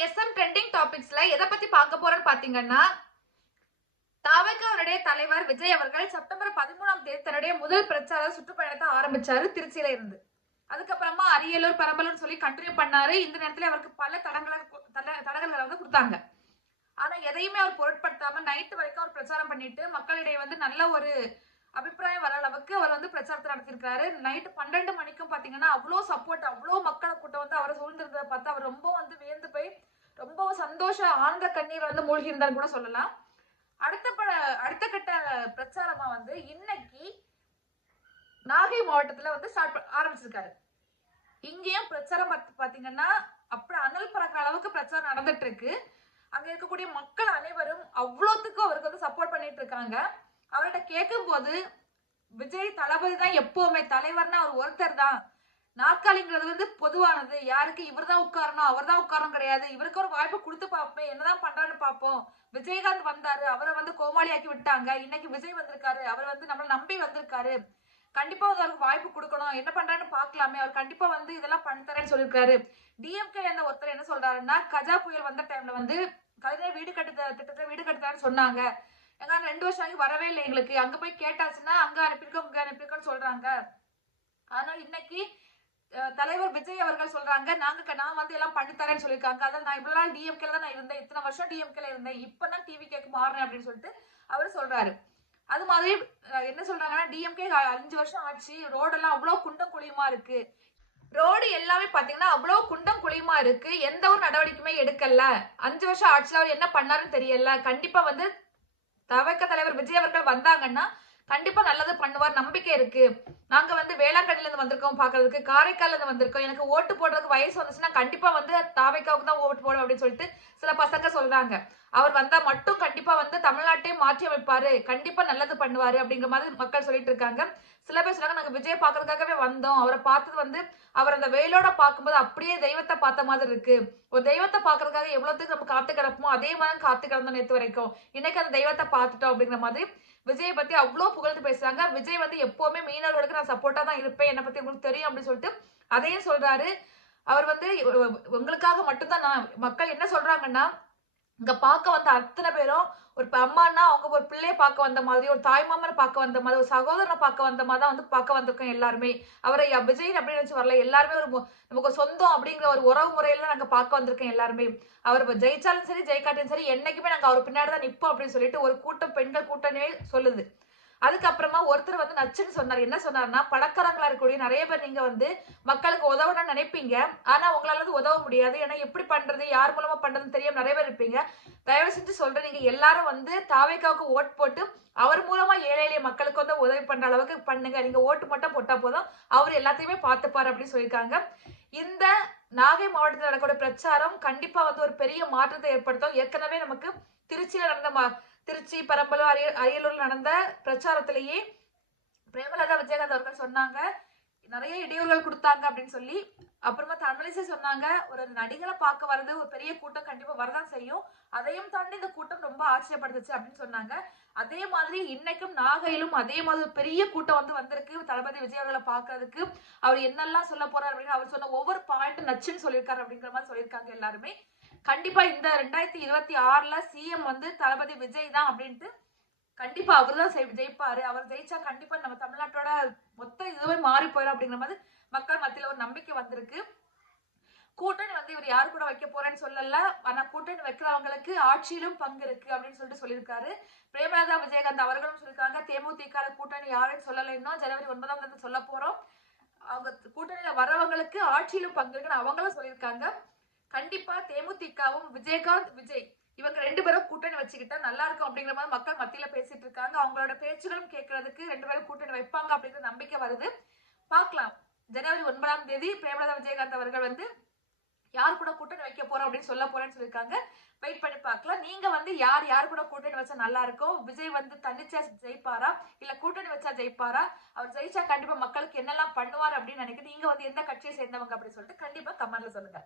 SM trending டாபிக்ஸ்ல எதை பத்தி பார்க்க போறோம்னு பாத்தீங்கன்னா தாவகாவுடைய தலைவர் விஜய் அவர்கள் செப்டம்பர் பதிமூணாம் தேதி தன்னுடைய முதல் பிரச்சார சுற்றுப்பயணத்தை ஆரம்பிச்சாரு திருச்சியில இருந்து. அதுக்கப்புறமா அரியலூர் பரம்பலூர் சொல்லி கண்டினியூ பண்ணாரு. இந்த நேரத்துல அவருக்கு பல தடங்களை தட- தடங்கல்களை வந்து கொடுத்தாங்க. ஆனா எதையுமே அவர் பொருட்படுத்தாம நைட்டு வரைக்கும் அவர் பிரச்சாரம் பண்ணிட்டு மக்களிடையே வந்து நல்ல ஒரு அபிப்பிராயம் வர அளவுக்கு அவர் வந்து பிரச்சாரத்தை நடத்திருக்காரு நைட்டு பன்னெண்டு மணிக்கும் பாத்தீங்கன்னா அவ்வளோ சப்போர்ட் அவ்வளோ மக்களை கூட்டம் வந்து அவரை சூழ்ந்திருந்ததை பார்த்து அவர் ரொம்ப வந்து வியந்து போய் ரொம்ப சந்தோஷ ஆழ்ந்த கண்ணீர் வந்து மூழ்கியிருந்தான்னு கூட சொல்லலாம். அடுத்த பட அடுத்த கட்ட பிரச்சாரமா வந்து இன்னைக்கு நாகை மாவட்டத்துல வந்து ஸ்டார்ட் ஆரம்பிச்சிருக்காரு. இங்கேயும் பிரச்சாரம் பார்த்து பாத்தீங்கன்னா அப்படி அனல் பறக்கிற அளவுக்கு பிரச்சாரம் நடந்துட்டு இருக்கு. அங்க இருக்கக்கூடிய மக்கள் அனைவரும் அவ்வளோத்துக்கும் அவருக்கு வந்து சப்போர்ட் பண்ணிட்டு இருக்காங்க. அவர்கிட்ட கேட்கும்போது விஜய் தளபதி தான் எப்பவுமே தலைவர்னா அவர் ஒருத்தர் தான். நாற்காலிங்கிறது வந்து பொதுவானது. யாருக்கு இவர் தான் உட்காரணும் அவர் தான் உட்காரணும் கிடையாது. இவருக்கு ஒரு வாய்ப்பு கொடுத்து பார்ப்பேன் என்னதான் பண்றான்னு பார்ப்போம். விஜயகாந்த் வந்தாரு அவரை வந்து கோமாளியாக்கி விட்டாங்க. இன்னைக்கு விஜய் வந்திருக்காரு அவர் வந்து நம்மளை நம்பி வந்திருக்காரு. கண்டிப்பா வந்து அவருக்கு வாய்ப்பு கொடுக்கணும். என்ன பண்றான்னு பார்க்கலாமே. அவர் கண்டிப்பா வந்து இதெல்லாம் பண்ணி தரேன்னு சொல்லியிருக்காரு. டிஎம்கே இருந்த ஒருத்தர் என்ன சொல்றாருன்னா கஜா புயல் வந்த டைம்ல வந்து கலைஞர் வீடு கட்டு திட்டத்தை வீடு கட்டுதான்னு சொன்னாங்க. எங்க ரெண்டு வருஷம் ஆகி வரவே இல்லை எங்களுக்கு. அங்க போய் கேட்டாச்சுன்னா அங்க அனுப்பியிருக்கோம் இங்க அனுப்பியிருக்கோம்னு சொல்றாங்க. அதனால இன்னைக்கு தலைவர் விஜய் அவர்கள் சொல்றாங்க நாங்க நான் வந்து எல்லாம் பண்ணி தரேன்னு சொல்லியிருக்காங்க. அதான் நான் இவ்வளவு நாள் டிஎம்கேல தான் நான் இருந்தேன். இத்தனை வருஷம் டிஎம்கேல இருந்தேன். இப்ப தான் டிவி கேக்கு மாறினேன் அப்படின்னு சொல்லிட்டு அவர் சொல்றாரு. அது மாதிரி என்ன சொல்றாங்கன்னா டிஎம்கே அஞ்சு வருஷம் ஆச்சு. ரோடெல்லாம் அவ்வளோ குண்டம் குழியுமா இருக்கு? ரோடு எல்லாமே பாத்தீங்கன்னா அவ்வளோ குண்டம் குழியுமா இருக்கு? எந்த ஒரு நடவடிக்கையுமே எடுக்கல. அஞ்சு வருஷம் ஆட்சியில் அவர் என்ன பண்ணாருன்னு தெரியல. கண்டிப்பா வந்து தவக்க தலைவர் விஜய் அவர்கள் வந்தாங்கன்னா கண்டிப்பா நல்லது பண்ணுவார் நம்பிக்கை இருக்கு. நாங்க வந்து வேளாங்கண்ணில இருந்து வந்திருக்கோம் பாக்குறதுக்கு காரைக்கால்ல இருந்து வந்திருக்கோம். எனக்கு ஓட்டு போடுறதுக்கு வயசு வந்துச்சுன்னா கண்டிப்பா வந்து தாவைக்காவுக்கு தான் ஓட்டு போடும் அப்படின்னு சொல்லிட்டு சில பசங்க சொல்றாங்க. அவர் வந்தா மட்டும் கண்டிப்பா வந்து தமிழ்நாட்டையும் மாற்றி அமைப்பாரு. கண்டிப்பா நல்லது பண்ணுவாரு அப்படிங்கிற மாதிரி மக்கள் சொல்லிட்டு இருக்காங்க. சில பேர் சொல்றாங்க நாங்க விஜய் பாக்குறதுக்காகவே வந்தோம். அவரை பார்த்தது வந்து அவர் அந்த வெயிலோட பார்க்கும்போது அப்படியே தெய்வத்தை பார்த்த மாதிரி இருக்கு. ஒரு தெய்வத்தை பாக்குறதுக்காக எவ்வளவுக்கு நம்ம காத்து கிடப்போமோ அதே மாதிரி காத்து கிடந்தோம் நேற்று வரைக்கும். இன்னைக்கு அந்த தெய்வத்தை பார்த்துட்டோம் அப்படிங்கிற மாதிரி விஜயை பத்தி அவ்வளோ புகழ்ந்து பேசுறாங்க. விஜய் வந்து எப்பவுமே மீனவர்களுக்கு நான் சப்போர்ட்டா தான் இருப்பேன். என்னை பத்தி உங்களுக்கு தெரியும் அப்படின்னு சொல்லிட்டு அதையும் சொல்றாரு. அவர் வந்து உங்களுக்காக மட்டும்தான் நான் மக்கள் என்ன சொல்றாங்கன்னா இங்க பார்க்க வந்த அத்தனை பேரும் ஒரு அம்மானா அம்மான்னா அவங்க ஒரு பிள்ளையை பார்க்க வந்த மாதிரி ஒரு தாய் மாமனை பார்க்க வந்த மாதிரி ஒரு சகோதரனை பார்க்க வந்த மாதிரி தான் வந்து பார்க்க வந்திருக்கோம் எல்லாருமே. அவரை விஜய் அப்படின்னு நினைச்சு வரல. எல்லாருமே ஒரு நமக்கு சொந்தம் அப்படிங்கிற ஒரு உறவு முறையில நாங்க பார்க்க வந்திருக்கோம் எல்லாருமே. அவர் ஜெயிச்சாலும் சரி ஜெயிக்காட்டியும் சரி என்னைக்குமே நாங்க அவர் பின்னாடி தான் நிற்போம் அப்படின்னு சொல்லிட்டு ஒரு கூட்டம் பெண்கள் கூட்டமே சொல்லுது. அதுக்கப்புறமா ஒருத்தர் வந்து நச்சுன்னு சொன்னார். என்ன சொன்னார்னா பணக்காரங்களா இருக்கக்கூடிய நிறைய பேர் நீங்க வந்து மக்களுக்கு உதவணும்னு நினைப்பீங்க. ஆனா உங்களால வந்து உதவ முடியாது. ஏன்னா எப்படி பண்றது யார் மூலமா பண்றதுன்னு தெரியாம நிறைய பேர் இருப்பீங்க. தயவு செஞ்சு சொல்றேன் நீங்க எல்லாரும் வந்து தாவேக்காவுக்கு ஓட் போட்டு அவர் மூலமா ஏழை எளிய மக்களுக்கு வந்து உதவி பண்ற அளவுக்கு பண்ணுங்க. நீங்க ஓட்டு மட்டும் போட்டா போதும். அவர் எல்லாத்தையுமே பார்த்துப்பாரு அப்படின்னு சொல்லியிருக்காங்க. இந்த நாகை மாவட்டத்தில் நடக்கக்கூடிய பிரச்சாரம் கண்டிப்பா வந்து ஒரு பெரிய மாற்றத்தை ஏற்படுத்தும். ஏற்கனவே நமக்கு திருச்சியில நடந்த மா- திருச்சி பெரம்பலூர் அரிய அரியலூர்ல நடந்த பிரச்சாரத்திலேயே பிரேமலதா விஜயகாந்த் அவர்கள் சொன்னாங்க நிறைய இடையூறுகள் கொடுத்தாங்க அப்படின்னு சொல்லி. அப்புறமா தமிழிசை சொன்னாங்க ஒரு நடிகரை பார்க்க வர்றது ஒரு பெரிய கூட்டம் கண்டிப்பா வரதான் செய்யும். அதையும் தாண்டி இந்த கூட்டம் ரொம்ப ஆச்சரியப்படுத்துச்சு அப்படின்னு சொன்னாங்க. அதே மாதிரி இன்னைக்கும் நாகையிலும் அதே மாதிரி ஒரு பெரிய கூட்டம் வந்து வந்திருக்கு. தளபதி விஜய் அவர்களை பார்க்கறதுக்கு அவர் என்னெல்லாம் சொல்ல போறாரு அப்படின்னு அவர் சொன்ன ஒவ்வொரு பாயிண்ட் நச்சுன்னு சொல்லியிருக்காரு அப்படிங்கிற மாதிரி சொல்லியிருக்காங்க எல்லாருமே. கண்டிப்பா இந்த ரெண்டாயிரத்தி இருபத்தி ஆறுல சிஎம் வந்து தளபதி விஜய் தான் அப்படின்ட்டு கண்டிப்பா அவர் தான் ஜெயிப்பாரு. அவர் ஜெயிச்சா கண்டிப்பா நம்ம தமிழ்நாட்டோட மொத்த இதுவே மாறி போயிடும் அப்படிங்கிற மாதிரி மக்கள் மத்தியில ஒரு நம்பிக்கை வந்திருக்கு. கூட்டணி வந்து இவர் யாரு கூட வைக்க போறேன்னு சொல்லல. ஆனா கூட்டணி வைக்கிறவங்களுக்கு ஆட்சியிலும் பங்கு இருக்கு அப்படின்னு சொல்லிட்டு சொல்லியிருக்காரு. பிரேமலதா விஜயகாந்த் அவர்களும் சொல்லியிருக்காங்க தேமுதிக கூட்டணி யாருன்னு சொல்லல இன்னும். ஜனவரி ஒன்பதாம் தேதி சொல்ல போறோம். அவங்க கூட்டணியில வரவங்களுக்கு ஆட்சியிலும் பங்கு இருக்குன்னு அவங்களும் சொல்லியிருக்காங்க. கண்டிப்பா தேமுதிகவும் விஜயகாந்த் விஜய் இவங்க ரெண்டு பேரும் கூட்டணி வச்சுக்கிட்டா நல்லா இருக்கும் அப்படிங்கிற மாதிரி மக்கள் மத்தியில பேசிட்டு இருக்காங்க. அவங்களோட பேச்சுகளும் கேட்கறதுக்கு ரெண்டு பேரும் கூட்டணி வைப்பாங்க அப்படிங்கிற நம்பிக்கை வருது. பார்க்கலாம். ஜனவரி ஒன்பதாம் தேதி பிரேமலதா விஜயகாந்த் அவர்கள் வந்து யார் கூட கூட்டணி வைக்க போறோம் அப்படின்னு சொல்ல போறேன்னு சொல்லியிருக்காங்க. வெயிட் பண்ணி பார்க்கலாம். நீங்க வந்து யார் யார் கூட கூட்டணி வச்சா நல்லா இருக்கும்? விஜய் வந்து தன்னிச்சையா ஜெயிப்பாரா? இல்ல கூட்டணி வச்சா ஜெயிப்பாரா? அவர் ஜெயிச்சா கண்டிப்பா மக்களுக்கு என்னெல்லாம் பண்ணுவார் அப்படின்னு நினைக்கிறேன் நீங்க வந்து எந்த கட்சியை சேர்ந்தவங்க அப்படின்னு சொல்லிட்டு கண்டிப்பா கமெண்ட்ல சொல்லுங்க.